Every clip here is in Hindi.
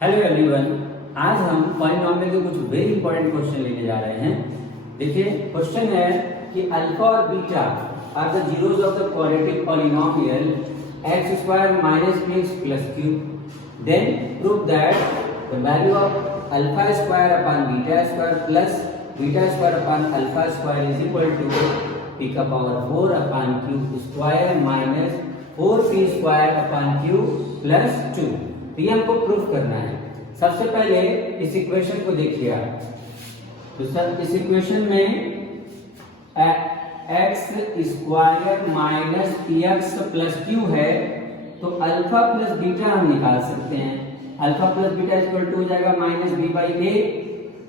हेलो एवरीवन, आज हम पॉलिनोमियल के कुछ वेरी इंपॉर्टेंट क्वेश्चन लेने जा रहे हैं। देखिए क्वेश्चन है कि अल्फा और beta are the zeros of the quadratic polynomial x square minus x plus q। Then prove that the value of alpha square upon beta square plus beta square upon alpha square is equal to p का power 4 upon q square minus 4p square upon q plus 2। ये हमको प्रूफ करना है। सबसे पहले इस इक्वेशन को देखिए आप। तो सर इस इक्वेशन में x square minus px plus q है, तो अल्फा प्लस बीटा हम निकाल सकते हैं। Alpha plus beta equal to हो जाएगा माइनस बी बाई ए।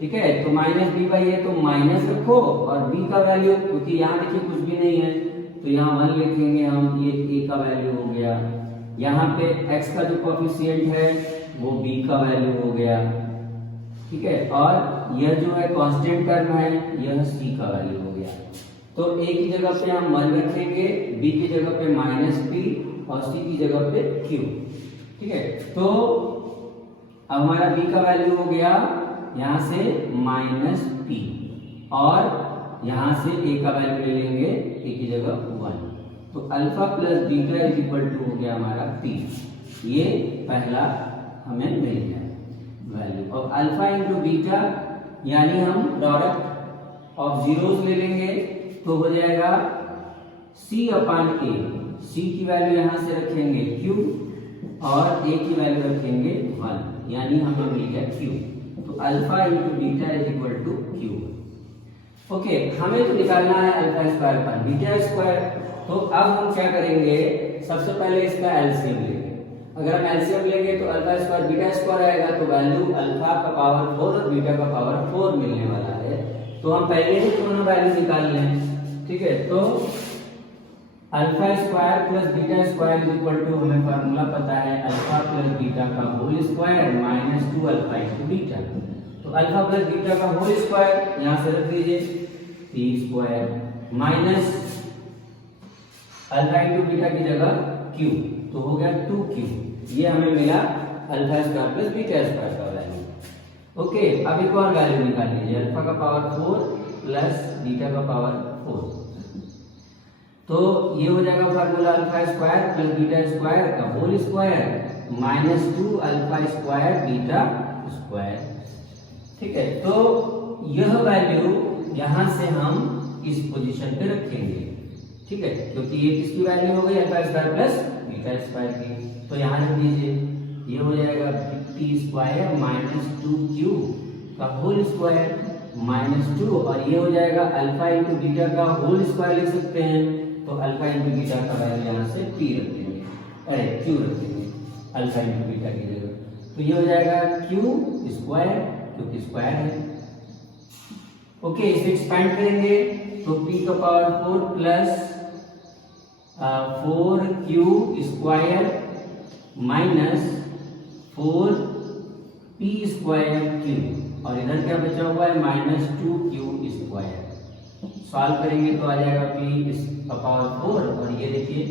ठीक है, तो माइनस बी बाई ए, तो माइनस रखो और b का वैल्यू, क्योंकि यहाँ देखिए कुछ भी नहीं है तो यहाँ 1 लिखेंगे हम, ये a का वैल्यू हो गया। यहाँ पे x का जो कोफिशिएंट है वो b का वैल्यू हो गया। ठीक है, और यह जो है कांस्टेंट टर्म है, यह c का वैल्यू हो गया। तो a की जगह पे हम 1 रखेंगे, b की जगह पे माइनस p और c की जगह पे q। ठीक है, तो अब हमारा b का वैल्यू हो गया यहाँ से माइनस p, और यहाँ से a का वैल्यू ले लेंगे, a की जगह 1। तो alpha plus beta is equal to हो गया हमारा p। ये पहला हमें मिल गया वैल्यू। अब अल्फा इंटू बीटा यानी हम प्रोडक्ट ऑफ जीरोस ले लेंगे, तो हो जाएगा c अपान a। c की वैल्यू यहाँ से रखेंगे q और a की वैल्यू रखेंगे 1, यानी हमें मिल गया q। तो alpha into beta is equal to q। Okay, हमें तो निकालना है अल्फा स्क्वायर पर बीटा स्क्वायर। तो अब हम क्या करेंगे, सबसे पहले इसका एलसीएम लेंगे। अगर हम एलसीएम लेंगे तो अल्फा स्क्वायर बीटा स्क्वायर आएगा, तो वैल्यू अल्फा का पावर 4 और बीटा का पावर 4 मिलने वाला है। तो हम पहले ही दोनों वैल्यू निकाल लें। ठीक है, तो alpha square plus beta square is equal to, हमें फार्मूला पता है, अल्फा प्लस बीटा का whole square minus 2 alpha into beta. तो अल्फा प्लस बीटा का होल स्क्वायर यहाँ से रख दीजिए, p square minus alpha into beta की जगह q, तो हो गया 2q। ये हमें मिला alpha square plus beta square का वैल्यू। ओके, अब एक और वैल्यू निकाल लीजिए, अल्फा का पावर 4 प्लस बीटा का पावर 4। तो ये हो जाएगा formula alpha square plus beta square का whole square minus 2 alpha square beta square. ठीक है, तो यह वैल्यू यहाँ से हम इस पोजीशन पे रखेंगे। ठीक है, क्योंकि ये किसकी वैल्यू हो गई, alpha square plus beta square की। तो यहाँ रख दीजिए, ये हो जाएगा p स्क्वायर माइनस 2q का होल स्क्वायर माइनस 2, और ये हो जाएगा अल्फा इंटू बीटा का होल स्क्वायर लिख सकते हैं। तो अल्फा इंटू बीटा का वैल्यू यहाँ से p रख देंगे, अरे q रख देंगे अल्फा इंटू बीटा की जगह। तो ये हो जाएगा q स्क्वायर, क्योंकि स्क्वायर है। ओके, इसे एक्सपेंड करेंगे तो p का power 4 plus 4q square minus 4p square q, और इधर क्या बचा हुआ है माइनस 2q स्क्वायर। सॉल्व करेंगे तो आ जाएगा p का पावर 4, और ये देखिए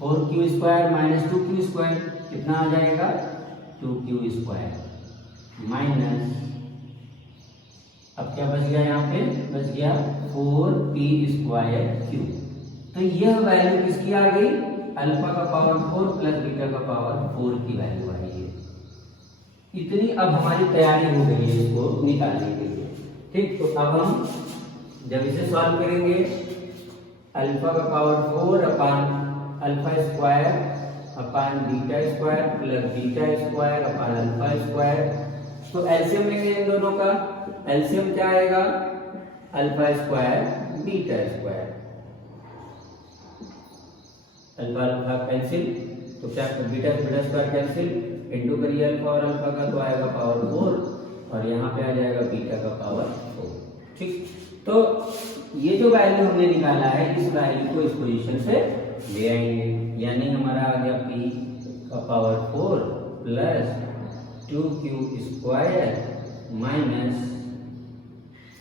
4q square minus 2q square कितना आ जाएगा, 2q स्क्वायर माइनस, अब क्या बच गया, यहाँ पे बच गया 4p स्क्वायर q। तो यह वैल्यू किसकी आ गई, अल्फा का पावर 4 प्लस बीटा का पावर 4 की वैल्यू आई है। इतनी अब हमारी तैयारी हो गई है इसको निकालने के लिए। ठीक, तो अब हम जब इसे सॉल्व करेंगे, अल्फा का पावर 4 अपान alpha square upon beta square plus beta square upon alpha square, तो एलसीएम लेंगे इन दोनों का। एलसीएम क्या आएगा, alpha square beta square, alpha alpha cancel, तो क्या beta beta square cancel, into करिए अल्फा और अल्फा का, तो आएगा पावर 4, और यहाँ पे आ जाएगा बीटा का पावर 4। ठीक, तो ये जो वैल्यू हमने निकाला है, इस वैल्यू को इस पोजीशन पे ले आएंगे, यानी हमारा आ गया p का power 4 plus 2q square minus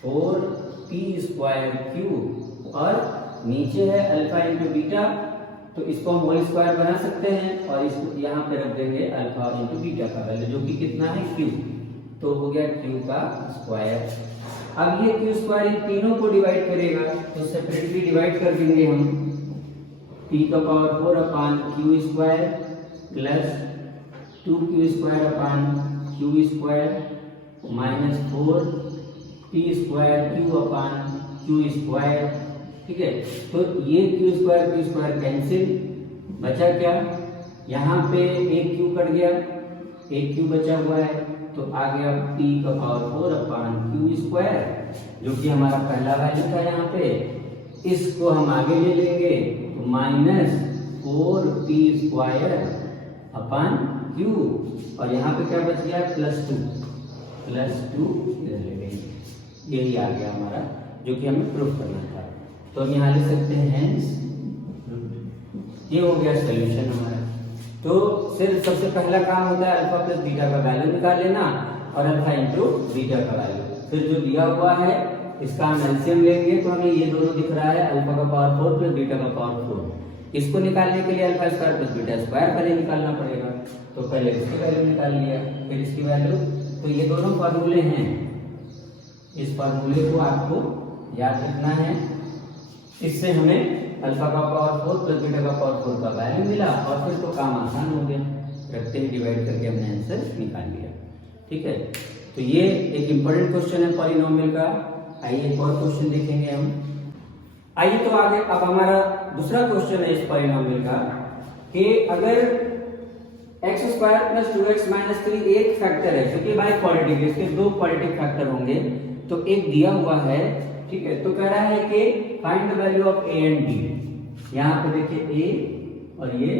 4p square q, और नीचे है अल्फा इंटू बीटा, तो इसको हम होल स्क्वायर बना सकते हैं और इसको यहाँ पे रख देंगे अल्फा इंटू बीटा का वैल्यू, जो कि कितना है क्यू, तो हो गया क्यू का स्क्वायर। अब ये क्यू स्क्वायर इन तीनों को डिवाइड करेगा, तो सेपरेटली डिवाइड कर देंगे हम, p का पावर 4 अपान Q square plus 2q square upon Q square minus 4p square Q अपान क्यू स्क्वायर। ठीक है, तो ये क्यू स्क्वायर कैंसिल, बचा क्या, यहाँ पे एक क्यू कट गया, एक क्यू बचा हुआ है, तो आ गया p का पावर 4 अपान क्यू स्क्वायर, जो कि हमारा पहला वैल्यू था यहाँ पे। इसको हम आगे ले लेंगे तो minus 4p square upon Q, और यहाँ पे क्या बच गया प्लस 2 इधर ले लेंगे। यही आ गया हमारा, जो कि हमें प्रूफ करना था। तो हम यहाँ लिख सकते हैं, ये हो गया सॉल्यूशन हमारा। तो सिर्फ सबसे पहला काम होता है अल्फा प्लस बीटा का वैल्यू निकाल लेना और अल्फा इंटू बीटा का वैल्यू। फिर जो दिया हुआ है इसका हम एलसीएम लेंगे, तो हमें ये दोनों दिख रहा है, अल्फा का पावर 4 प्लस बीटा का पावर 4। इसको निकालने के लिए alpha square plus beta square पहले निकालना पड़ेगा, तो पहले इसकी वैल्यू निकाल लिया, फिर इसकी वैल्यू। तो ये दोनों फार्मूले हैं, इस फार्मूले को आपको याद रखना है। इससे हमें अल्फा का पावर 4 प्लस बीटा का पावर 4 का वैल्यू मिला, और फिर तो काम आसान हो गया, रखते ही डिवाइड करके हमने आंसर निकाल लिया। ठीक है, तो ये एक इंपॉर्टेंट क्वेश्चन है पॉलिनोमियल का। आइए एक और क्वेश्चन देखेंगे हम। आइए तो आगे अब हमारा दूसरा क्वेश्चन है इस पॉलिनोमियल का, कि अगर x square plus 2x minus 3 एक फैक्टर है, क्योंकि बाई क्वाड्रेटिक है, इसके दो क्वाड्रेटिक फैक्टर होंगे, तो एक दिया हुआ है। ठीक है, तो कह रहा है कि find the value of a and b. यहाँ पे देखिए ए और ये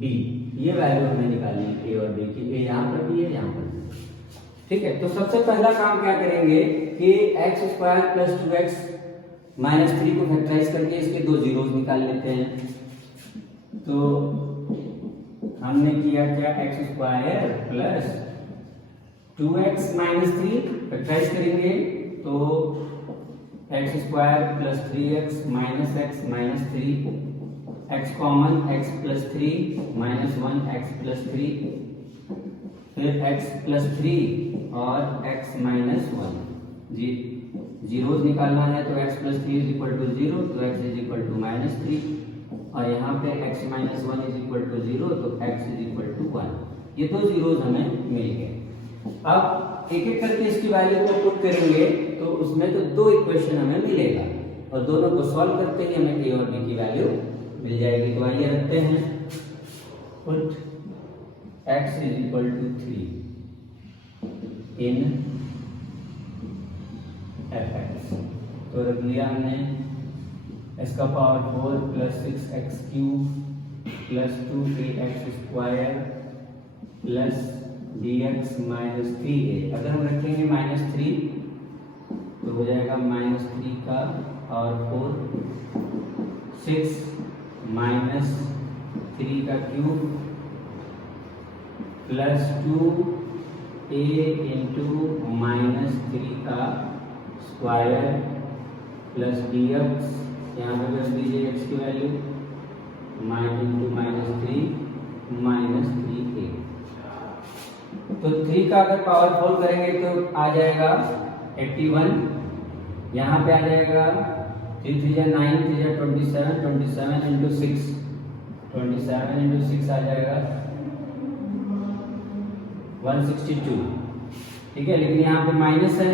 बी, ये वैल्यू हमें निकालनी है ए और बी की। ए यहाँ पर भी है, यहाँ पर भी। ठीक है, तो सबसे पहला काम क्या करेंगे कि x square plus 2x minus 3 को फैक्टराइज करके इसके दो जीरोस निकाल लेते हैं। तो हमने किया क्या, x square plus 2x minus 3 factorise करेंगे, तो x square plus 3x minus x minus 3, x common x plus 3 minus 1 x plus 3, फिर x प्लस 3 और x माइनस 1। जी जीरोस निकालना है, तो x plus 3 is equal to 0, तो x is equal to minus 3, और यहाँ पे x minus 1 is equal to 0, तो x इज इक्वल टू 1। ये दो जीरोस हमें मिल गए। अब एक एक करके इसकी वैल्यू को पुट करेंगे, तो उसमें तो दो इक्वेशन हमें मिलेगा, और दोनों को सॉल्व करते ही हमें a और b की वैल्यू मिल जाएगी। तो आइए रखते हैं, put x is equal to 3 in fx, तो रख लिया हमने x का power 4 plus 6x cube plus 2ax square plus dx minus 3a। अगर हम रखेंगे माइनस 3 तो हो जाएगा माइनस 3 का पावर 4, 6 माइनस 3 का cube plus 2a into minus 3 का स्क्वायर प्लस dx, यहाँ पे कर दीजिए x की वैल्यू माइनस 3 माइनस 3a। तो 3 का अगर पावर 4 करेंगे तो आ जाएगा 81, यहाँ पे आ जाएगा 3 3 9 3 27, 27 इंटू 6, 27 इंटू 6 आ जाएगा 162। ठीक है, लेकिन यहाँ पे माइनस है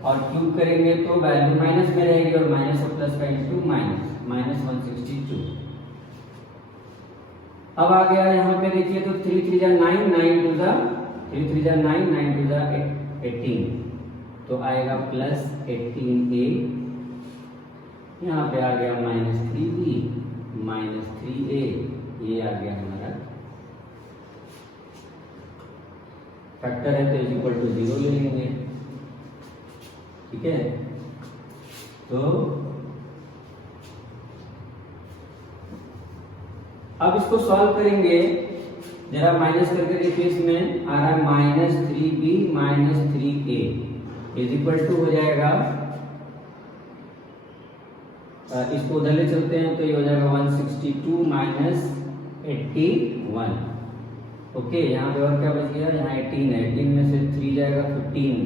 और क्यूब करेंगे तो वैल्यू माइनस में रहेगी, और माइनस और प्लस का इंटू माइनस 162। अब आ गया यहाँ पे देखिए, तो 3 3 9 9 टू द 3 3 9 9 टू द 18, तो आएगा प्लस 18a। यहाँ पे आ गया माइनस 3b माइनस 3a, ये आ गया हमारा फैक्टर है, तो इज इक्वल टू 0 ले लेंगे। ठीक है, तो अब इसको सॉल्व करेंगे, जरा माइनस करके देखिए, इसमें आ रहा है minus 3b minus 3a is equal to हो जाएगा इसको उधर ले चलते हैं तो ये हो जाएगा 162 माइनस 81। ओके, यहाँ पे और क्या बच गया, यहाँ 18 है, 18 में से 3 जाएगा 15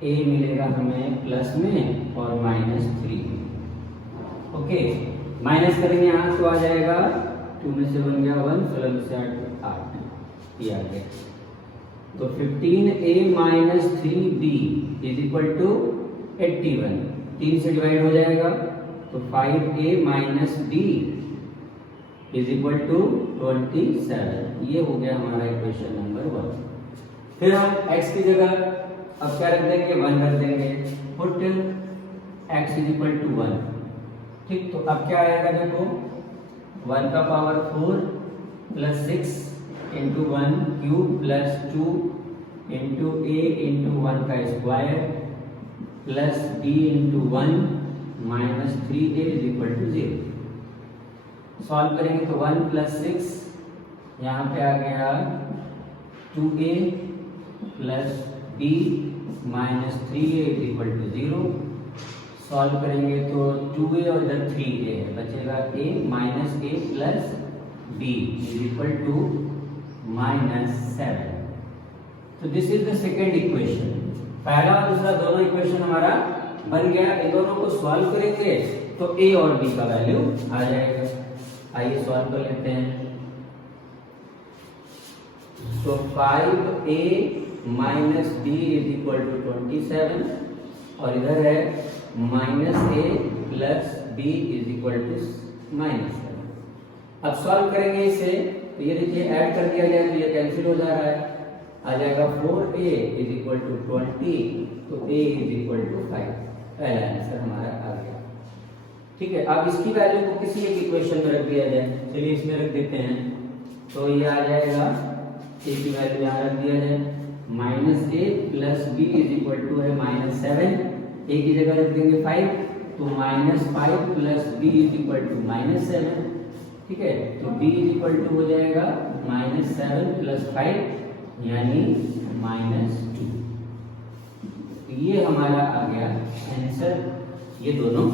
a मिलेगा हमें प्लस में और -3। ओके, माइनस करेंगे यहाँ तो आ जाएगा 2 में से 1 गया 1, 16 में से 8 ये आ गया। तो 15a minus 3b is equal to 81, 3 से डिवाइड हो जाएगा तो 5a minus b is equal to 27। ये हो गया हमारा इक्वेशन नंबर 1। फिर हम x की जगह अब क्या रख देंगे, 1 रख देंगे, put x is equal to 1। ठीक, तो अब क्या आएगा देखो, 1 का power 4 plus 6 into 1 cube plus 2 into a into 1 का square plus b into 1 minus 3a is equal to 0। Solve करेंगे तो 1 प्लस 6 यहाँ पे आ गया 2a plus b minus 3a is equal to 0। Solve करेंगे तो 2a और इधर 3a है, बचेगा a minus a plus b is equal to -7। तो this is the second equation. पहला और दूसरा दोनों इक्वेशन हमारा बन गया। इन दोनों को सॉल्व करेंगे तो a और b का वैल्यू आ जाएगा। आइए सॉल्व कर लेते हैं। तो 5a minus b is equal to 27 और इधर है -a plus b is equal to -7। अब सॉल्व करेंगे इसे तो ये देखिए ऐड कर दिया जाए तो ये कैंसिल हो जा रहा है, आ जाएगा 4a इज इक्वल टू 20, तो a इज इक्वल टू 5। पहला आंसर हमारा आ गया। ठीक है, अब इसकी वैल्यू को किसी एक इक्वेशन में रख दिया जाए। चलिए इसमें रख देते हैं तो ये आ जाएगा, a की वैल्यू यहाँ रख दिया जाए, -a plus b is equal to है -7, a की जगह रख देंगे 5, तो -5 plus b is equal to -7। ठीक है, तो b इज इक्वल टू हो जाएगा -7 प्लस 5 यानी -2। ये हमारा आ गया आंसर, ये दोनों।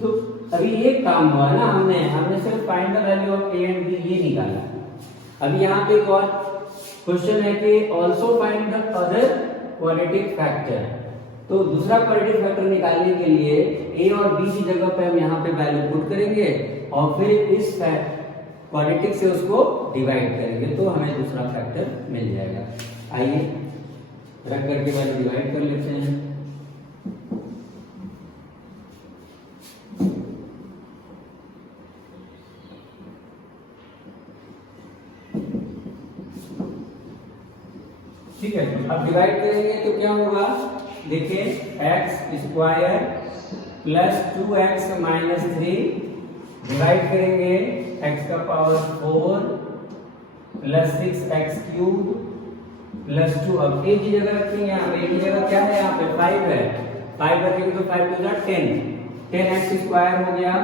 तो अभी ये काम हुआ ना, हमने सिर्फ find the value of a and b ये निकाला। अभी यहाँ पे एक और क्वेश्चन है कि also find the other quadratic factor. तो दूसरा क्वाड्रेटिक फैक्टर निकालने के लिए a और b की जगह पे हम यहाँ पे वैल्यू पुट करेंगे और फिर इस क्वाड्रेटिक से उसको डिवाइड करेंगे तो हमें दूसरा फैक्टर मिल जाएगा। आइए रख करके वैल्यू डिवाइड कर लेते हैं। ठीक है, अब डिवाइड करेंगे तो क्या होगा, देखिए x square plus 2x minus 3 divide करेंगे x का power 4 plus 6x cube plus 2। अब a की जगह रखेंगे, यहाँ a की जगह क्या है, यहाँ पे 5 है, 5 रखेंगे तो 5 टू 10x स्क्वायर हो गया।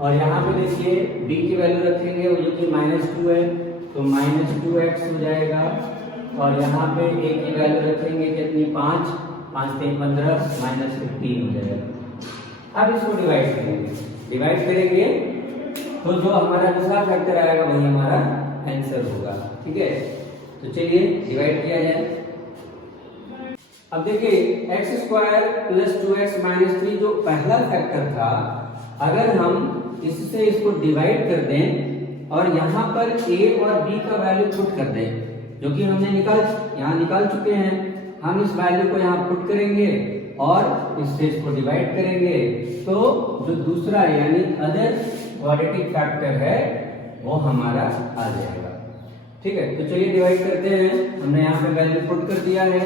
और यहाँ पे देखिए b की वैल्यू रखेंगे वो जो कि -2 है तो -2x हो जाएगा। और यहाँ पे a की वैल्यू रखेंगे कितनी, 5, 5 3 15 -15 हो जाएगा। अब इसको डिवाइड करेंगे तो जो हमारा दूसरा फैक्टर आएगा वही हमारा आंसर होगा। ठीक है, तो चलिए डिवाइड किया जाए। अब देखिए x square plus 2x minus 3 जो पहला फैक्टर था, अगर हम इससे इसको डिवाइड कर दें और यहाँ पर a और b का वैल्यू पुट कर दें, जो कि हमने यहाँ निकाल चुके हैं, हम इस वैल्यू को यहाँ पुट करेंगे और इससे इसको डिवाइड करेंगे तो जो दूसरा यानी अदर क्वाड्रेटिक फैक्टर है वो हमारा आ जाएगा। ठीक है, तो चलिए डिवाइड करते हैं। हमने यहाँ पे वैल्यू पुट कर दिया है,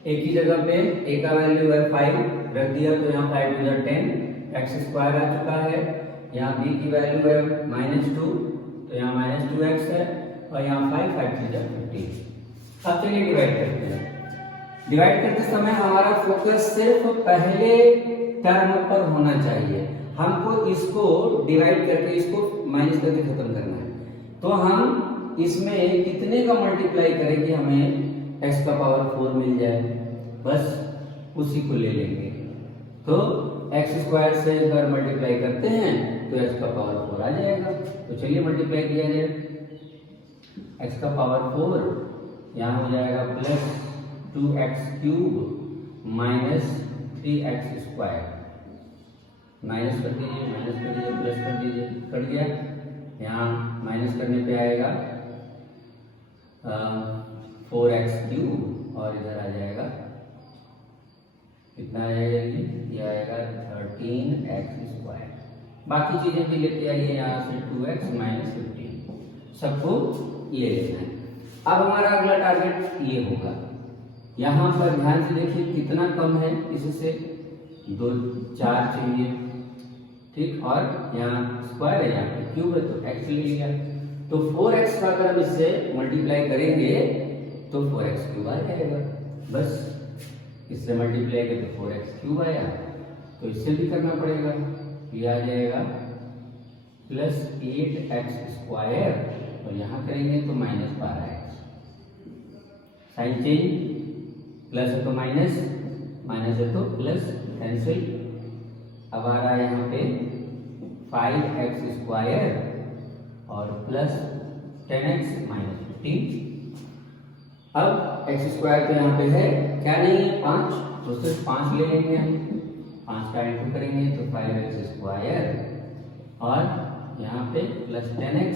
a की जगह पे a का वैल्यू है 5 रख दिया तो यहाँ 5 टू 10 x स्क्वायर आ चुका है। यहाँ b की वैल्यू है -2 तो यहाँ -2x है और यहाँ 5 5 टू 15। अब चलिए डिवाइड करते हैं। डिवाइड करते समय हमारा फोकस सिर्फ पहले टर्म पर होना चाहिए। हमको इसको डिवाइड करके इसको माइनस करके खत्म करना है। तो हम इसमें कितने का मल्टीप्लाई करें कि हमें x का पावर 4 मिल जाए, बस उसी को ले लेंगे। तो एक्स स्क्वायर से अगर मल्टीप्लाई करते हैं तो एक्स का पावर 4 आ जाएगा। तो चलिए मल्टीप्लाई किया जाए। एक्स का पावर 4 यहाँ हो जाएगा plus 2x cube minus 3x square. Minus कर दीजिए, माइनस कर दीजिए, प्लस कर दीजिए, कट गया। यहाँ माइनस करने पे आएगा 4x क्यूब और इधर आ जाएगा कितना आएगा, ये आएगा 13x स्क्वायर। बाकी चीजें भी लेते आइए यहाँ से 2x माइनस 15 सबको ये लेना है। अब हमारा अगला टारगेट ये होगा, यहाँ पर ध्यान से देखिए कितना कम है, इससे 2 4 चाहिए, ठीक। और यहाँ स्क्वायर है, यहाँ पे क्यूब है तो x ले लिया। तो 4x का अगर हम इससे मल्टीप्लाई करेंगे तो 4x क्यूब आ जाएगा। बस इससे मल्टीप्लाई करें तो 4x क्यूब आया। तो इससे भी करना पड़ेगा, ये आ जाएगा प्लस 8x स्क्वायर और यहाँ करेंगे तो minus 12x। Sign change, plus है तो माइनस, माइनस है तो प्लस, कैंसिल। अब आ रहा है यहाँ पे 5x स्क्वायर और प्लस 10x माइनस 15। अब x स्क्वायर तो यहाँ पे है क्या नहीं है 5, तो सिर्फ 5 ले लेंगे हम। 5 का इंटू करेंगे तो 5x स्क्वायर और यहाँ पे प्लस 10x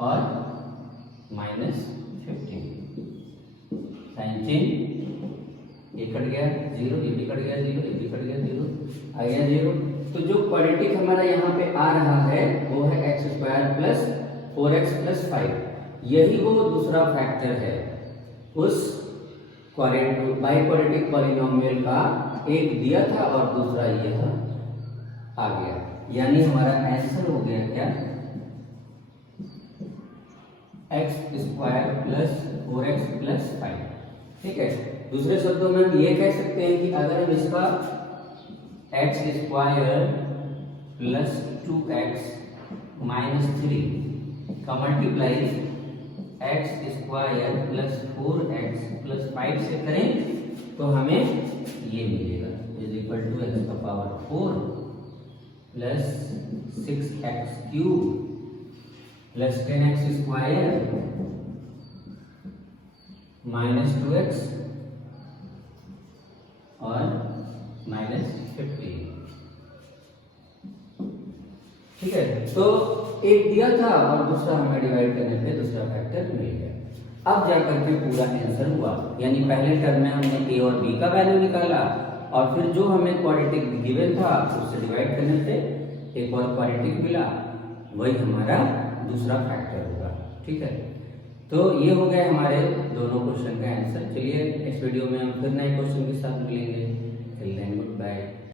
और माइनस 15। साइन चेंज, ये कट गया 0, ये भी कट गया 0, ये भी कट गया 0, आ गया 0। तो जो क्वाड्रेटिक हमारा यहाँ पे आ रहा है वो है x square plus 4x plus 5। यही वो दूसरा फैक्टर है उस बाइक्वाड्रेटिक पॉलिनोमियल का, एक दिया था और दूसरा यह आ गया। यानी हमारा आंसर हो गया क्या, x square plus 4x plus 5, ठीक है। दूसरे शब्दों में हम ये कह सकते हैं कि अगर हम इसका x square plus 2x minus 3 का multiply x square plus 4x plus 5 से करें तो हमें ये मिलेगा, इज इक्वल टू x का power 4 plus 6x cube plus 10x square minus 2x और माइनस 15, ठीक है। तो एक दिया था और दूसरा हमें डिवाइड करने पे दूसरा फैक्टर मिल गया। अब जाकर के पूरा आंसर हुआ, यानी पहले टर्म में हमने a और b का वैल्यू निकाला और फिर जो हमें क्वाड्रेटिक गिवन था उससे डिवाइड करने पे एक और क्वाड्रेटिक मिला, वही हमारा दूसरा फैक्टर होगा, ठीक है। तो ये हो गए हमारे दोनों क्वेश्चन का आंसर। चलिए नेक्स्ट वीडियो में हम फिर नए क्वेश्चन के साथ मिलेंगे। Good bye.